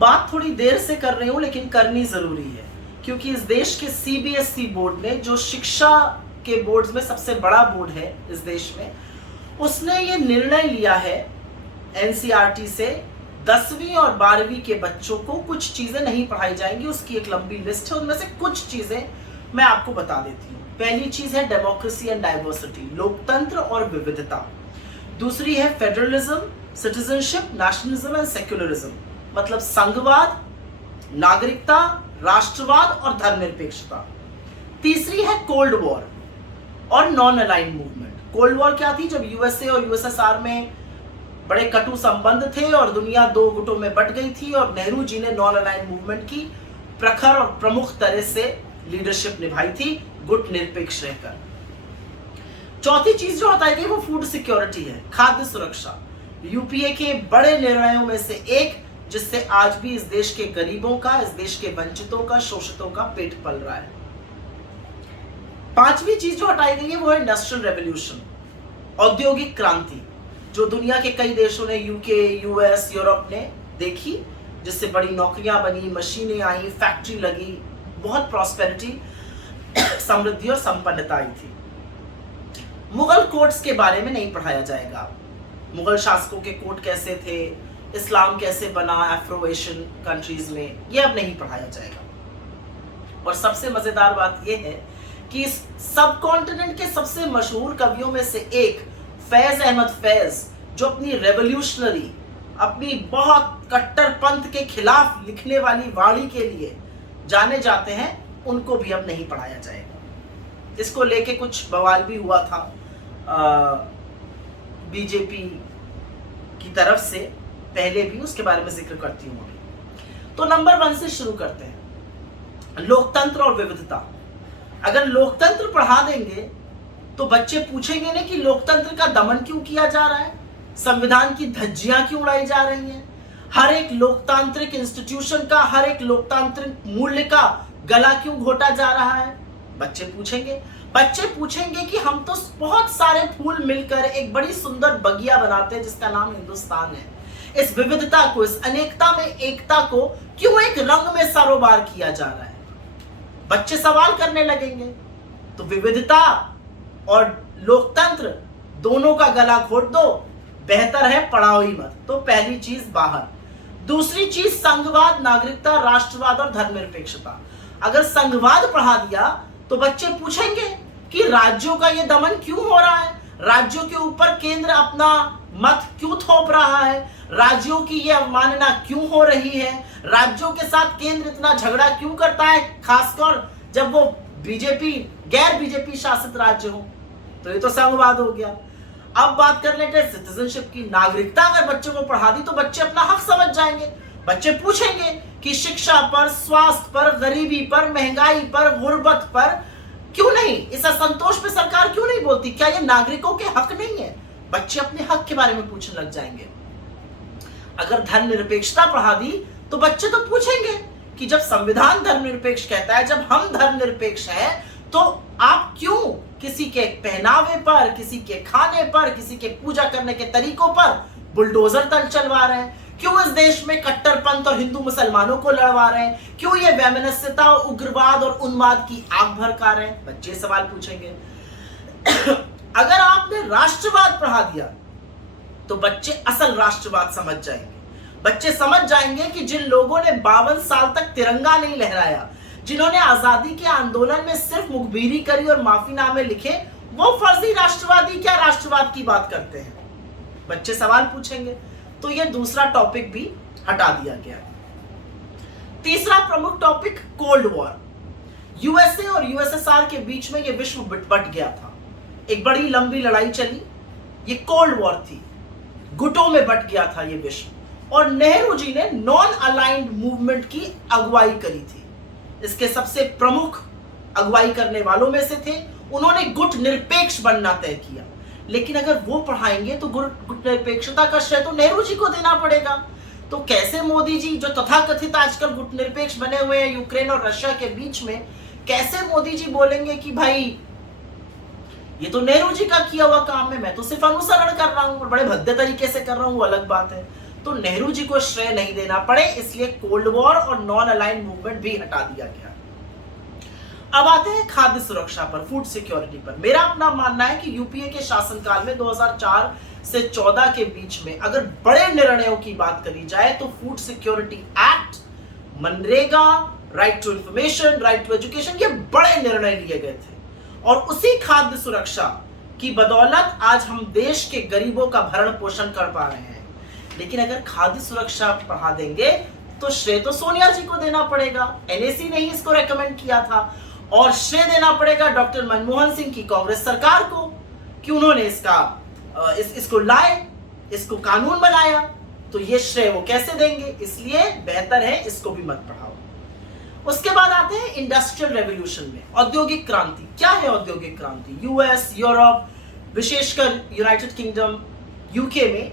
बात थोड़ी देर से कर रही हूं लेकिन करनी जरूरी है, क्योंकि इस देश के सीबीएसई बोर्ड ने, जो शिक्षा के बोर्ड में सबसे बड़ा बोर्ड है इस देश में, उसने ये निर्णय लिया है एनसीईआरटी से 10वीं और 12वीं के बच्चों को कुछ चीजें नहीं पढ़ाई जाएंगी। उसकी एक लंबी लिस्ट है, उनमें से कुछ चीजें मैं आपको बता देती हूँ। पहली चीज है डेमोक्रेसी एंड डाइवर्सिटी, लोकतंत्र और विविधता। दूसरी है federalism, citizenship, nationalism and secularism, मतलब संघवाद, नागरिकता, राष्ट्रवाद और धर्मनिरपेक्षता। तीसरी है कोल्ड वॉर और non aligned movement. Cold war क्या थी? जब यूएसए और यूएसएसआर में बड़े कटु संबंध थे और दुनिया दो गुटों में बट गई थी, और नेहरू जी ने नॉन अलाइंड मूवमेंट की प्रखर और प्रमुख तरह से लीडरशिप निभाई थी, गुट निरपेक्ष रहकर। चौथी चीज जो बताई गई वो फूड सिक्योरिटी है, खाद्य सुरक्षा। यूपीए के बड़े निर्णयों में से एक, जिससे आज भी इस देश के गरीबों का, इस देश के वंचितों का, शोषितों का पेट पल रहा है। पांचवी चीज जो हटाई गई है वो है इंडस्ट्रियल रेवोल्यूशन, औद्योगिक क्रांति, जो दुनिया के कई देशों ने, यूके, यूएस, यूरोप ने देखी, जिससे बड़ी नौकरियां बनी, मशीनें आई, फैक्ट्री लगी, बहुत प्रॉस्पेरिटी, समृद्धि और संपन्नता आई थी। मुगल कोर्ट्स के बारे में नहीं पढ़ाया जाएगा। मुगल शासकों के कोर्ट कैसे थे, इस्लाम कैसे बना अफ्रो एशियन कंट्रीज में, यह अब नहीं पढ़ाया जाएगा। और सबसे मजेदार बात यह है कि इस सब कॉन्टिनेंट के सबसे मशहूर कवियों में से एक फैज अहमद फैज, जो अपनी रेवोल्यूशनरी, अपनी बहुत कट्टरपंथ के खिलाफ लिखने वाली वाणी के लिए जाने जाते हैं, उनको भी अब नहीं पढ़ाया जाएगा। इसको लेके कुछ बवाल भी हुआ था बीजेपी की तरफ से, पहले भी, उसके बारे में जिक्र करती हूं अभी। तो नंबर 1 से शुरू करते हैं, लोकतंत्र और विविधता। अगर लोकतंत्र पढ़ा देंगे तो बच्चे पूछेंगे ना कि लोकतंत्र का दमन क्यों किया जा रहा है, संविधान की धज्जियां क्यों उड़ाई जा रही हैं, हर एक लोकतांत्रिक इंस्टीट्यूशन का, हर एक लोकतांत्रिक मूल्य का गला क्यों घोटा जा रहा है। बच्चे पूछेंगे। बच्चे पूछेंगे कि हम तो बहुत सारे फूल मिलकर एक बड़ी सुंदर बगिया बनाते हैं जिसका नाम हिंदुस्तान है। इस विविधता को, इस अनेकता में एकता को क्यों एक रंग में सरोबार किया जा रहा है। बच्चे सवाल करने लगेंगे। तो विविधता और लोकतंत्र दोनों का गला घोट दो, बेहतर है पढ़ाओ ही मत। तो पहली चीज बाहर। दूसरी चीज संघवाद, नागरिकता, राष्ट्रवाद और धर्मनिरपेक्षता। अगर संघवाद पढ़ा दिया तो बच्चे पूछेंगे कि राज्यों का ये दमन क्यों हो रहा है, राज्यों के ऊपर केंद्र अपना मत क्यों थोप रहा है, राज्यों की ये अवमानना क्यों हो रही है, राज्यों के साथ केंद्र इतना झगड़ा क्यों करता है, खासकर जब वो बीजेपी, गैर बीजेपी शासित राज्य हो। तो ये तो संघवाद हो गया। अब बात कर लेते हैं सिटीजनशिप की। नागरिकता अगर बच्चों को पढ़ा दी तो बच्चे अपना हक समझ जाएंगे। बच्चे पूछेंगे कि शिक्षा पर, स्वास्थ्य पर, गरीबी पर, महंगाई पर, गुर्बत पर क्यों नहीं, इस असंतोष पे सरकार क्यों नहीं बोलती, क्या ये नागरिकों के हक नहीं है। बच्चे अपने हक के बारे में पूछने लग जाएंगे। अगर धर्मनिरपेक्षता पढ़ा दी तो बच्चे तो पूछेंगे कि जब संविधान धर्मनिरपेक्ष कहता है, जब हम धर्मनिरपेक्ष हैं, तो आप क्यों किसी के पहनावे पर, किसी के खाने पर, किसी के पूजा करने के तरीकों पर बुलडोजर तल चलवा रहे हैं, क्यों इस देश में कट्टरपंथ और हिंदू मुसलमानों को लड़वा रहे हैं, क्यों ये वैमनस्यता, उग्रवाद और उन्माद की आग भड़का रहे हैं। बच्चे सवाल पूछेंगे। अगर आपने राष्ट्रवाद पढ़ा दिया तो बच्चे असल राष्ट्रवाद समझ जाएंगे। बच्चे समझ जाएंगे कि जिन लोगों ने 52 साल तक तिरंगा नहीं लहराया, जिन्होंने आजादी के आंदोलन में सिर्फ मुखबिरी करी और माफीनामे लिखे, वो फर्जी राष्ट्रवादी क्या राष्ट्रवाद की बात करते हैं। बच्चे सवाल पूछेंगे। तो ये दूसरा टॉपिक भी हटा दिया गया। तीसरा प्रमुख टॉपिक कोल्ड वॉर। यूएसए और यूएसएसआर के बीच में ये विश्व बट गया था, एक बड़ी लंबी लड़ाई चली, ये कोल्ड वॉर थी, गुटों में बट गया था ये विश्व। और नेहरू जी ने नॉन अलाइंड मूवमेंट की अगुवाई करी थी। इसके सबसे प्रमुख अगुवाई करने वालों में से थे। उन्होंने गुट निरपेक्ष बनना तय किया। लेकिन अगर वो पढ़ाएंगे तो गुट निरपेक्षता का श्रेय तो नेहरू जी को देना पड़ेगा। तो कैसे मोदी जी, जो तथाकथित आजकल गुट निरपेक्ष बने हुए हैं यूक्रेन और रशिया के बीच में, कैसे मोदी जी बोलेंगे कि भाई ये तो नेहरू जी का किया हुआ काम है, मैं तो सिर्फ अनुसरण कर रहा हूं और बड़े भद्दे तरीके से कर रहा हूं, वो अलग बात है। तो नेहरू जी को श्रेय नहीं देना पड़े, इसलिए कोल्ड वॉर और नॉन अलाइंड मूवमेंट भी हटा दिया गया। अब आते हैं खाद्य सुरक्षा पर, फूड सिक्योरिटी पर। मेरा अपना मानना है कि यूपीए के शासनकाल में 2004 से 14 के बीच में अगर बड़े निर्णयों की बात करी जाए तो फूड सिक्योरिटी एक्ट, मनरेगा, right to information, right to education, ये बड़े निर्णय लिए गए थे। और उसी खाद्य सुरक्षा की बदौलत आज हम देश के गरीबों का भरण पोषण कर पा रहे हैं। लेकिन अगर खाद्य सुरक्षा बढ़ा देंगे तो श्रेय तो सोनिया जी को देना पड़ेगा, एनएसी ने ही इसको रेकमेंड किया था, और श्रेय देना पड़ेगा डॉक्टर मनमोहन सिंह की कांग्रेस सरकार को कि उन्होंने इसको लाए, इसको कानून बनाया। तो ये श्रेय वो कैसे देंगे? इसलिए बेहतर है इसको भी मत पढ़ाओ। उसके बाद आते हैं इंडस्ट्रियल रेवोल्यूशन में, औद्योगिक क्रांति। क्या है औद्योगिक क्रांति? यूएस, यूरोप, विशेषकर यूनाइटेड किंगडम, यूके में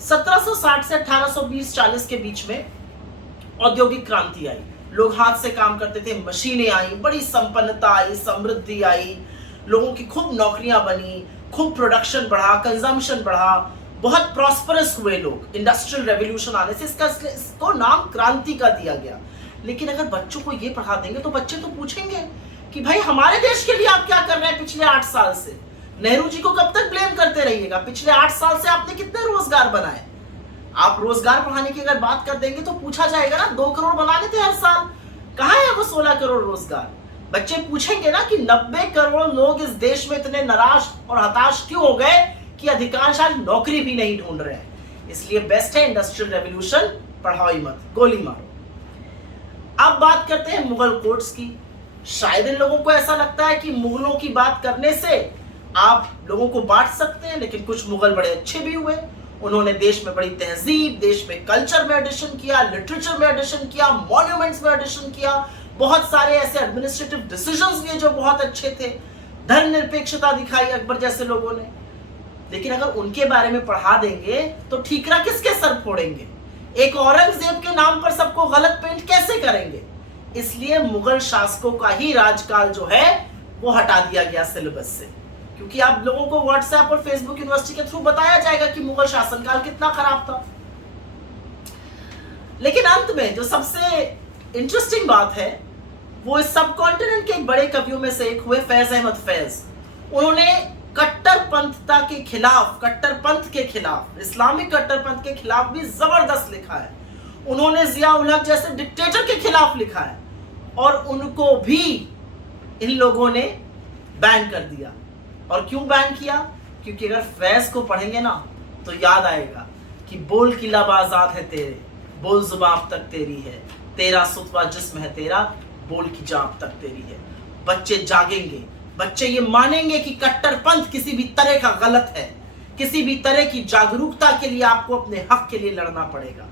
1760 से 1820-40 के बीच में औद्योगिक क्रांति आई। लोग हाथ से काम करते थे, मशीनें आई, बड़ी संपन्नता आई, समृद्धि आई, लोगों की खूब नौकरियां बनी, खूब प्रोडक्शन बढ़ा, कंजम्पशन बढ़ा, बहुत प्रॉस्परस हुए लोग। इंडस्ट्रियल रेवोल्यूशन आने से इसको नाम क्रांति का दिया गया। लेकिन अगर बच्चों को ये पढ़ा देंगे तो बच्चे तो पूछेंगे कि भाई हमारे देश के लिए आप क्या कर रहे हैं पिछले 8 साल से? नेहरू जी को कब तक ब्लेम करते रहिएगा? पिछले 8 साल से आपने कितने रोजगार बनाए? आप रोजगार बढ़ाने की अगर बात कर देंगे तो पूछा जाएगा ना, 2 करोड़ बनाने थे हर साल, कहां है वो 16 करोड़ रोजगार? बच्चे पूछेंगे ना कि 90 करोड़ लोग इस देश में इतने नाराज और हताश क्यों हो गए कि अधिकांश आज नौकरी भी नहीं ढूंढ रहे हैं। इसलिए बेस्ट है इंडस्ट्रियल रेवोल्यूशन, पढ़ाओ ही मत, गोली मारो। अब बात करते हैं मुगल कोर्ट्स की। शायद इन लोगों को ऐसा लगता है कि मुगलों की बात करने से आप लोगों को बांट सकते हैं, लेकिन कुछ मुगल बड़े अच्छे भी हुए। उन्होंने देश में बड़ी तहजीब, देश में कल्चर में एडिशन किया, लिटरेचर में एडिशन किया, मॉन्यूमेंट्स में एडिशन किया, बहुत सारे ऐसे एडमिनिस्ट्रेटिव डिसीजंस लिए जो बहुत अच्छे थे, धर्मनिरपेक्षता दिखाई अकबर जैसे लोगों ने। लेकिन अगर उनके बारे में पढ़ा देंगे तो ठीकरा किसके सर फोड़ेंगे? एक औरंगजेब के नाम पर सबको गलत पेंट कैसे करेंगे? इसलिए मुगल शासकों का ही राजकाल जो है वो हटा दिया गया सिलेबस से, क्योंकि आप लोगों को व्हाट्सएप और फेसबुक यूनिवर्सिटी के थ्रू बताया जाएगा कि मुगल शासनकाल कितना खराब था। लेकिन अंत में जो सबसे इंटरेस्टिंग बात है वो इस सब कॉन्टिनेंट के एक बड़े कवियों में से एक हुए फैज अहमद फैज। उन्होंने कट्टरपंथता के खिलाफ, कट्टरपंथ के खिलाफ, इस्लामिक कट्टरपंथ के खिलाफ भी जबरदस्त लिखा है। उन्होंने जिया उल हक जैसे डिक्टेटर के खिलाफ लिखा है, और उनको भी इन लोगों ने बैन कर दिया। और क्यों बैन किया? क्योंकि अगर फैज को पढ़ेंगे ना तो याद आएगा कि बोल की लब आजाद है तेरे, बोल जुबान अब तक तेरी है, तेरा सुतवा जिस्म है तेरा, बोल की जान अब तक तेरी है। बच्चे जागेंगे, बच्चे ये मानेंगे कि कट्टरपंथ किसी भी तरह का गलत है। किसी भी तरह की जागरूकता के लिए आपको अपने हक के लिए लड़ना पड़ेगा।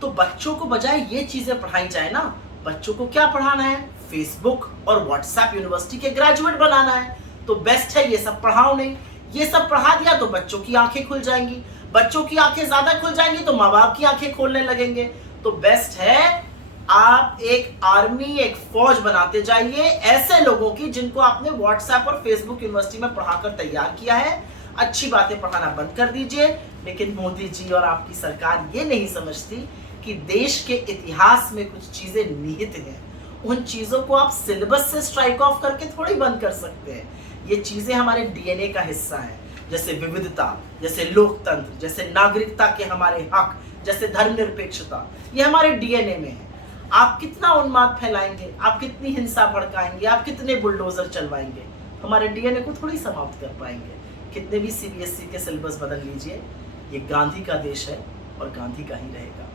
तो बच्चों को बजाय ये चीजें पढ़ाई जाए ना, बच्चों को क्या पढ़ाना है? फेसबुक और व्हाट्सएप यूनिवर्सिटी के ग्रेजुएट बनाना है। तो बेस्ट है ये सब पढ़ाओ नहीं। ये सब पढ़ा दिया तो बच्चों की आंखें खुल जाएंगी, बच्चों की आंखें ज्यादा खुल जाएंगी तो माँ बाप की आंखें खोलने लगेंगे। तो बेस्ट है आप एक आर्मी, एक फौज बनाते जाइए ऐसे लोगों की जिनको आपने व्हाट्सएप और फेसबुक यूनिवर्सिटी में पढ़ाकर तैयार किया है। अच्छी बातें पढ़ाना बंद कर दीजिए। लेकिन मोदी जी और आपकी सरकार ये नहीं समझती कि देश के इतिहास में कुछ चीजें निहित हैं। उन चीजों को आप सिलेबस से स्ट्राइक ऑफ करके थोड़ी बंद कर सकते हैं। ये चीजें हमारे डीएनए का हिस्सा है, जैसे विविधता, जैसे लोकतंत्र, जैसे नागरिकता के हमारे हक, जैसे धर्मनिरपेक्षता, ये हमारे डीएनए में है। आप कितना उन्माद फैलाएंगे, आप कितनी हिंसा भड़काएंगे, आप कितने बुलडोजर चलवाएंगे, हमारे डीएनए को थोड़ी समाप्त कर पाएंगे। कितने भी सीबीएसई के सिलेबस बदल लीजिए, ये गांधी का देश है और गांधी का ही रहेगा।